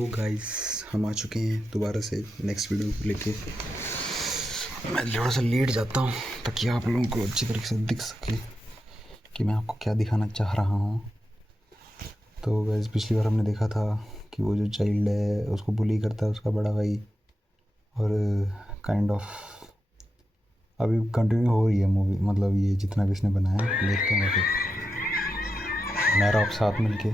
हो गाइस, हम आ चुके हैं दोबारा से नेक्स्ट वीडियो को लेके। मैं थोड़ा सा लेट जाता हूँ ताकि आप लोगों को अच्छी तरीके से दिख सके कि मैं आपको क्या दिखाना चाह रहा हूँ। तो गाइस, पिछली बार हमने देखा था कि वो जो चाइल्ड है उसको बुली करता है उसका बड़ा भाई, और काइंड ऑफ अभी कंटिन्यू हो रही है मूवी, मतलब ये जितना भी इसने बनाया है। देखते हैं फिर मेरा आप साथ मिल के।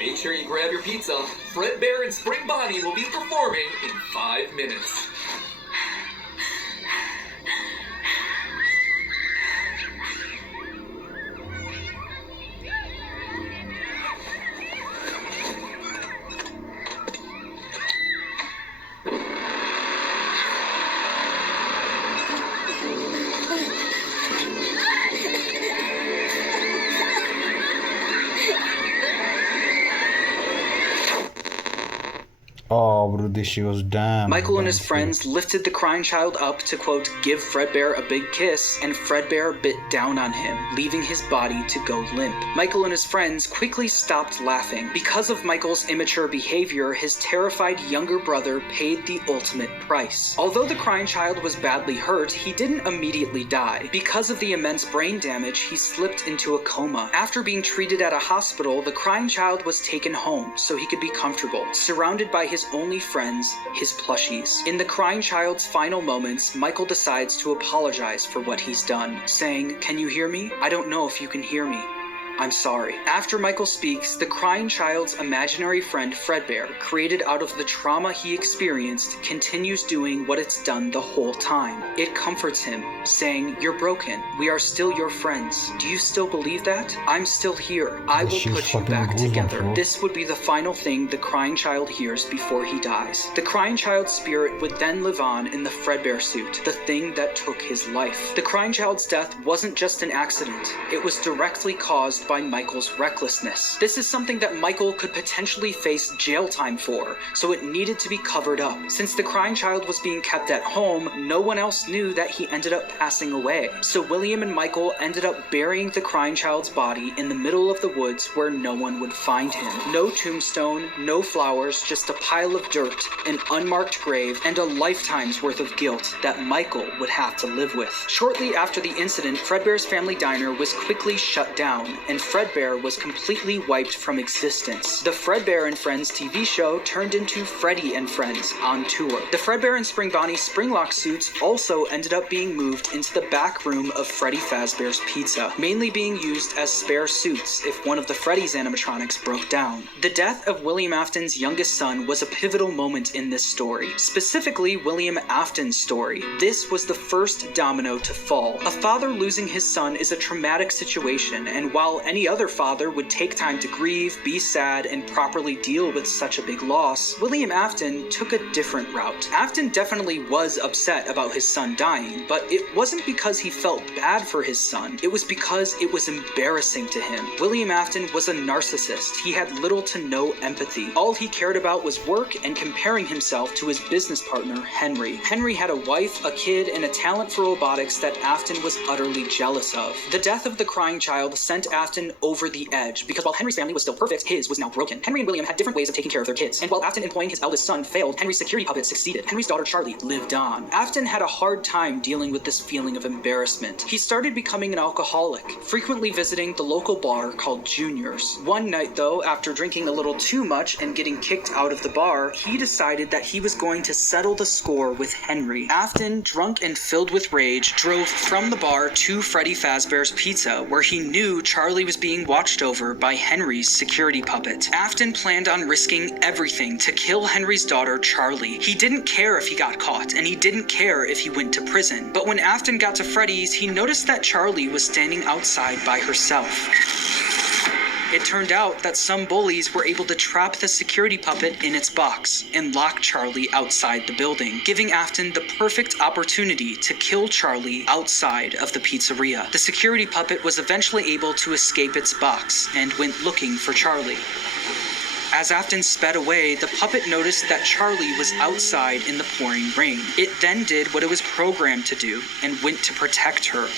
Make sure you grab your pizza. Fredbear and Spring Bonnie will be performing in 5 minutes. Oh, bro, this shit was damn. Michael and his friends lifted the crying child up to, quote, give Fredbear a big kiss, and Fredbear bit down on him, leaving his body to go limp. Michael and his friends quickly stopped laughing. Because of Michael's immature behavior, his terrified younger brother paid the ultimate price. Although the crying child was badly hurt, he didn't immediately die. Because of the immense brain damage, he slipped into a coma. After being treated at a hospital, the crying child was taken home so he could be comfortable, surrounded by his only friends, his plushies. In the crying child's final moments, Michael decides to apologize for what he's done, saying, "Can you hear me? I don't know if you can hear me. I'm sorry." After Michael speaks, the crying child's imaginary friend Fredbear, created out of the trauma he experienced, continues doing what it's done the whole time. It comforts him, saying, "You're broken. We are still your friends. Do you still believe that? I'm still here. I will put you back together." This would be the final thing the crying child hears before he dies. The crying child's spirit would then live on in the Fredbear suit, the thing that took his life. The crying child's death wasn't just an accident. It was directly caused by Michael's recklessness. This is something that Michael could potentially face jail time for, so it needed to be covered up. Since the crying child was being kept at home, no one else knew that he ended up passing away. So William and Michael ended up burying the crying child's body in the middle of the woods where no one would find him. No tombstone, no flowers, just a pile of dirt, an unmarked grave, and a lifetime's worth of guilt that Michael would have to live with. Shortly after the incident, Fredbear's family diner was quickly shut down, and Fredbear was completely wiped from existence. The Fredbear and Friends TV show turned into Freddy and Friends on tour. The Fredbear and Spring Bonnie Springlock suits also ended up being moved into the back room of Freddy Fazbear's Pizza, mainly being used as spare suits if one of the Freddy's animatronics broke down. The death of William Afton's youngest son was a pivotal moment in this story, specifically William Afton's story. This was the first domino to fall. A father losing his son is a traumatic situation, and while any other father would take time to grieve, be sad, and properly deal with such a big loss, William Afton took a different route. Afton definitely was upset about his son dying, but it wasn't because he felt bad for his son. It was because it was embarrassing to him. William Afton was a narcissist. He had little to no empathy. All he cared about was work and comparing himself to his business partner, Henry. Henry had a wife, a kid, and a talent for robotics that Afton was utterly jealous of. The death of the crying child sent Afton over the edge, because while Henry's family was still perfect, his was now broken. Henry and William had different ways of taking care of their kids, and while Afton employing his eldest son failed, Henry's security puppet succeeded. Henry's daughter Charlie lived on. Afton had a hard time dealing with this feeling of embarrassment. He started becoming an alcoholic, frequently visiting the local bar called Junior's. One night though, after drinking a little too much and getting kicked out of the bar, he decided that he was going to settle the score with Henry. Afton, drunk and filled with rage, drove from the bar to Freddy Fazbear's Pizza, where he knew Charlie was being watched over by Henry's security puppet. Afton planned on risking everything to kill Henry's daughter, Charlie. He didn't care if he got caught, and he didn't care if he went to prison. But when Afton got to Freddy's, he noticed that Charlie was standing outside by herself. It turned out that some bullies were able to trap the security puppet in its box and lock Charlie outside the building, giving Afton the perfect opportunity to kill Charlie outside of the pizzeria. The security puppet was eventually able to escape its box and went looking for Charlie. As Afton sped away, the puppet noticed that Charlie was outside in the pouring rain. It then did what it was programmed to do and went to protect her.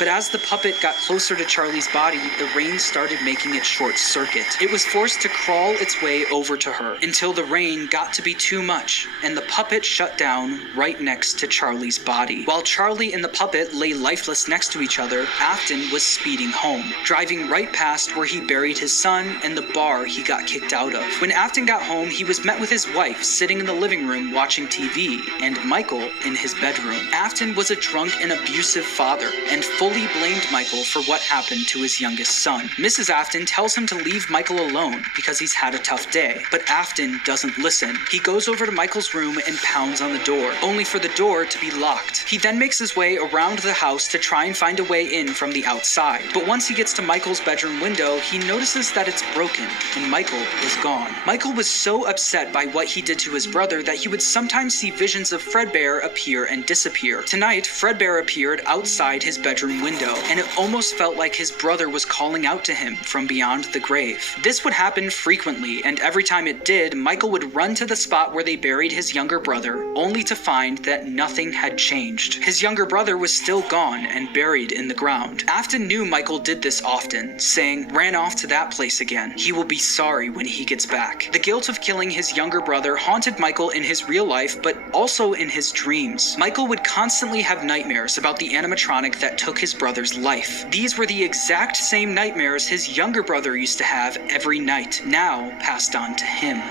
But as the puppet got closer to Charlie's body, the rain started making it short circuit. It was forced to crawl its way over to her until the rain got to be too much, and the puppet shut down right next to Charlie's body. While Charlie and the puppet lay lifeless next to each other, Afton was speeding home, driving right past where he buried his son and the bar he got kicked out of. When Afton got home, he was met with his wife sitting in the living room watching TV, and Michael in his bedroom. Afton was a drunk and abusive father, and fully blamed Michael for what happened to his youngest son. Mrs. Afton tells him to leave Michael alone because he's had a tough day, but Afton doesn't listen. He goes over to Michael's room and pounds on the door, only for the door to be locked. He then makes his way around the house to try and find a way in from the outside, but once he gets to Michael's bedroom window, he notices that it's broken, and Michael is gone. Michael was so upset by what he did to his brother that he would sometimes see visions of Fredbear appear and disappear. Tonight, Fredbear appeared outside his bedroom window, and it almost felt like his brother was calling out to him from beyond the grave. This would happen frequently, and every time it did, Michael would run to the spot where they buried his younger brother, only to find that nothing had changed. His younger brother was still gone and buried in the ground. Afton knew Michael did this often, saying, "Ran off to that place again. He will be sorry when he gets back." The guilt of killing his younger brother haunted Michael in his real life, but also in his dreams. Michael would constantly have nightmares about the animatronic that took his brother's life. These were the exact same nightmares his younger brother used to have every night, now passed on to him.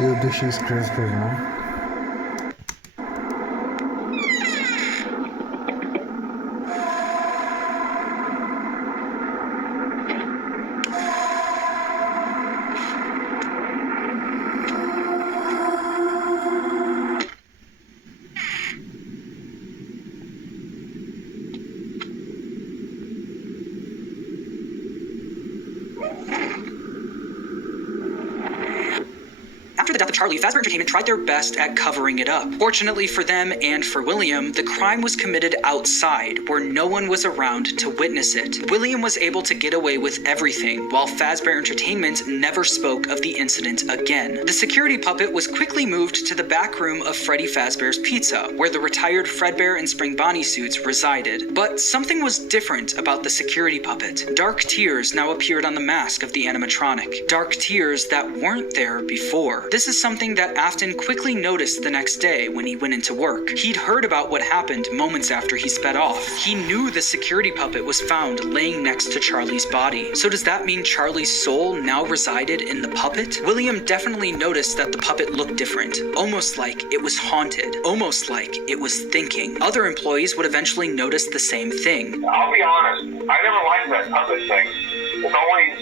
Yo, this is crazy, man. After the death of Charlie, Fazbear Entertainment tried their best at covering it up. Fortunately for them and for William, the crime was committed outside, where no one was around to witness it. William was able to get away with everything, while Fazbear Entertainment never spoke of the incident again. The security puppet was quickly moved to the back room of Freddy Fazbear's Pizza, where the retired Fredbear and Spring Bonnie suits resided. But something was different about the security puppet. Dark tears now appeared on the mask of the animatronic. Dark tears that weren't there before. This is something that Afton quickly noticed the next day when he went into work. He'd heard about what happened moments after he sped off. He knew the security puppet was found laying next to Charlie's body. So does that mean Charlie's soul now resided in the puppet? William definitely noticed that the puppet looked different, almost like it was haunted, almost like it was thinking. Other employees would eventually notice the same thing. I'll be honest, I never liked that puppet thing. It's always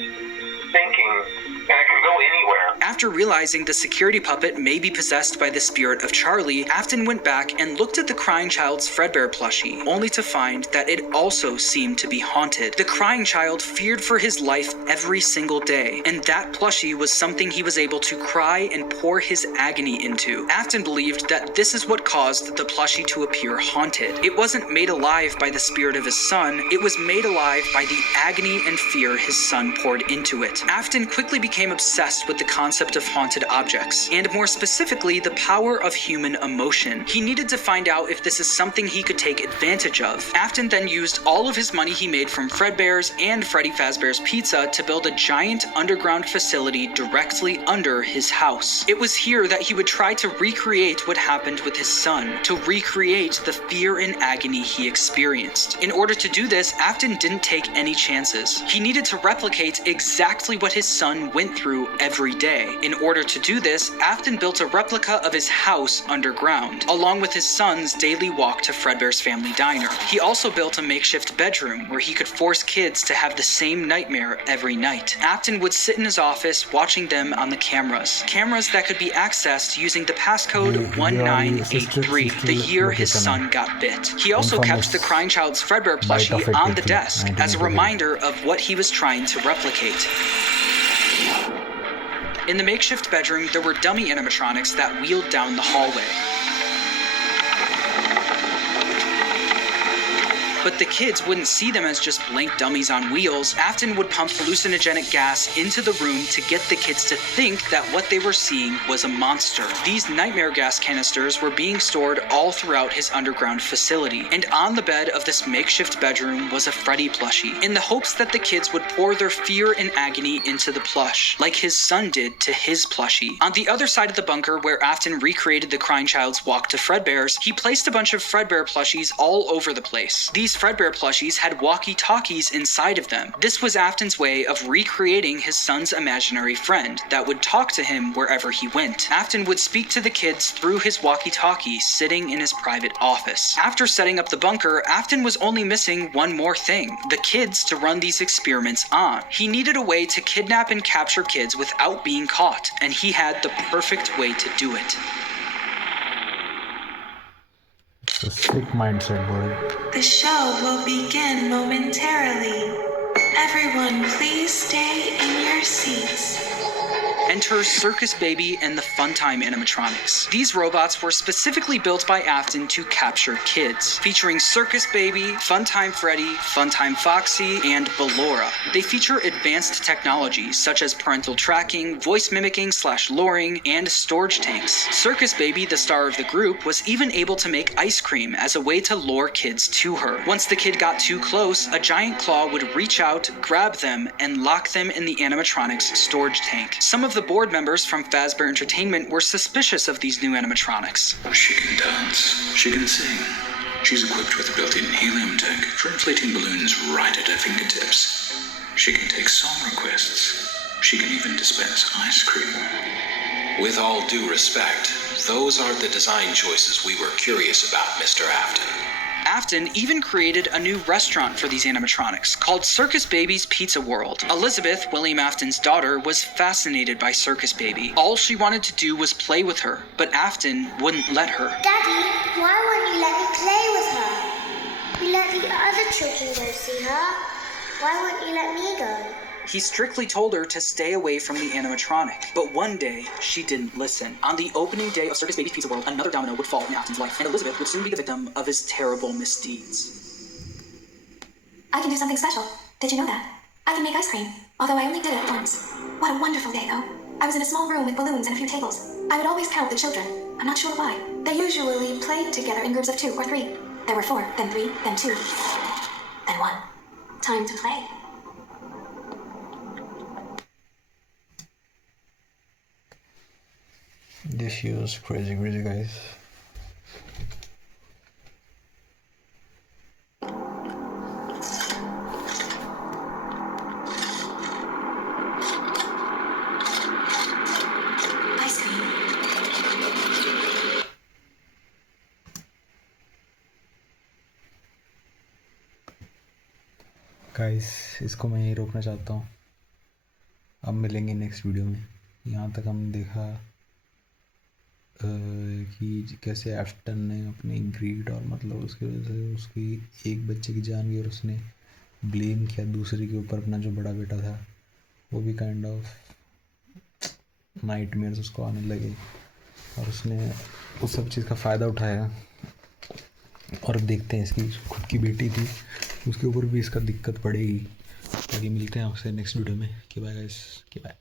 thinking, and it can go anywhere. After realizing the security puppet may be possessed by the spirit of Charlie, Afton went back and looked at the crying child's Fredbear plushie, only to find that it also seemed to be haunted. The crying child feared for his life every single day, and that plushie was something he was able to cry and pour his agony into. Afton believed that this is what caused the plushie to appear haunted. It wasn't made alive by the spirit of his son, it was made alive by the agony and fear his son poured into it. Afton quickly became obsessed with the concept of haunted objects, and more specifically, the power of human emotion. He needed to find out if this is something he could take advantage of. Afton then used all of his money he made from Fredbear's and Freddy Fazbear's Pizza to build a giant underground facility directly under his house. It was here that he would try to recreate what happened with his son, to recreate the fear and agony he experienced. In order to do this, Afton didn't take any chances. He needed to replicate exactly what his son went through every day. In order to do this, Afton built a replica of his house underground, along with his son's daily walk to Fredbear's family diner. He also built a makeshift bedroom where he could force kids to have the same nightmare every night. Afton would sit in his office watching them on the cameras that could be accessed using the passcode 1983, the year his son got bit. He also kept the crying child's Fredbear plushie on the desk as a reminder of what he was trying to replicate. In the makeshift bedroom, there were dummy animatronics that wheeled down the hallway. But the kids wouldn't see them as just blank dummies on wheels. Afton would pump hallucinogenic gas into the room to get the kids to think that what they were seeing was a monster. These nightmare gas canisters were being stored all throughout his underground facility, and on the bed of this makeshift bedroom was a Freddy plushie, in the hopes that the kids would pour their fear and agony into the plush, like his son did to his plushie. On the other side of the bunker, where Afton recreated the crying child's walk to Fredbear's, he placed a bunch of Fredbear plushies all over the place. These Fredbear plushies had walkie-talkies inside of them. This was Afton's way of recreating his son's imaginary friend that would talk to him wherever he went. Afton would speak to the kids through his walkie-talkie sitting in his private office. After setting up the bunker, Afton was only missing one more thing: the kids to run these experiments on. He needed a way to kidnap and capture kids without being caught, and he had the perfect way to do it. It's a sick mindset, boy. The show will begin momentarily. Everyone, please stay in your seats. Enter Circus Baby and the Funtime animatronics. These robots were specifically built by Afton to capture kids, featuring Circus Baby, Funtime Freddy, Funtime Foxy, and Ballora. They feature advanced technology such as parental tracking, voice mimicking / luring, and storage tanks. Circus Baby, the star of the group, was even able to make ice cream as a way to lure kids to her. Once the kid got too close, a giant claw would reach out, grab them, and lock them in the animatronics storage tank. Some of the board members from Fazbear Entertainment were suspicious of these new animatronics. She can dance. She can sing. She's equipped with a built-in helium tank for inflating balloons right at her fingertips. She can take song requests. She can even dispense ice cream. With all due respect, those aren't the design choices we were curious about, Mr. Afton. Afton even created a new restaurant for these animatronics called Circus Baby's Pizza World. Elizabeth, William Afton's daughter, was fascinated by Circus Baby. All she wanted to do was play with her, but Afton wouldn't let her. Daddy, why won't you let me play with her? You let the other children go see her. Why won't you let me go? He strictly told her to stay away from the animatronic, but one day, she didn't listen. On the opening day of Circus Baby's Pizza World, another domino would fall in Afton's life, and Elizabeth would soon be the victim of his terrible misdeeds. I can do something special. Did you know that? I can make ice cream, although I only did it once. What a wonderful day, though. I was in a small room with balloons and a few tables. I would always count the children. I'm not sure why. They usually played together in groups of 2 or 3. There were 4, then 3, then 2, then 1. Time to play. This was crazy, guys. Ice cream. Guys, इसको मैं यहीं रोकना चाहता हूँ. अब मिलेंगे next video में. यहाँ तक हम देखा कि कैसे एफ्टन ने अपनी ग्रीड और मतलब उसकी वजह से उसकी एक बच्चे की जान गई और उसने ब्लेम किया दूसरे के ऊपर अपना जो बड़ा बेटा था. वो भी काइंड ऑफ नाइटमेयर्स उसको आने लगे और उसने उस सब चीज़ का फ़ायदा उठाया. और देखते हैं, इसकी खुद की बेटी थी, उसके ऊपर भी इसका दिक्कत पड़ेगी. बाकी मिलते हैं आपसे नेक्स्ट वीडियो में. कि बाय गाइस, कि बाय.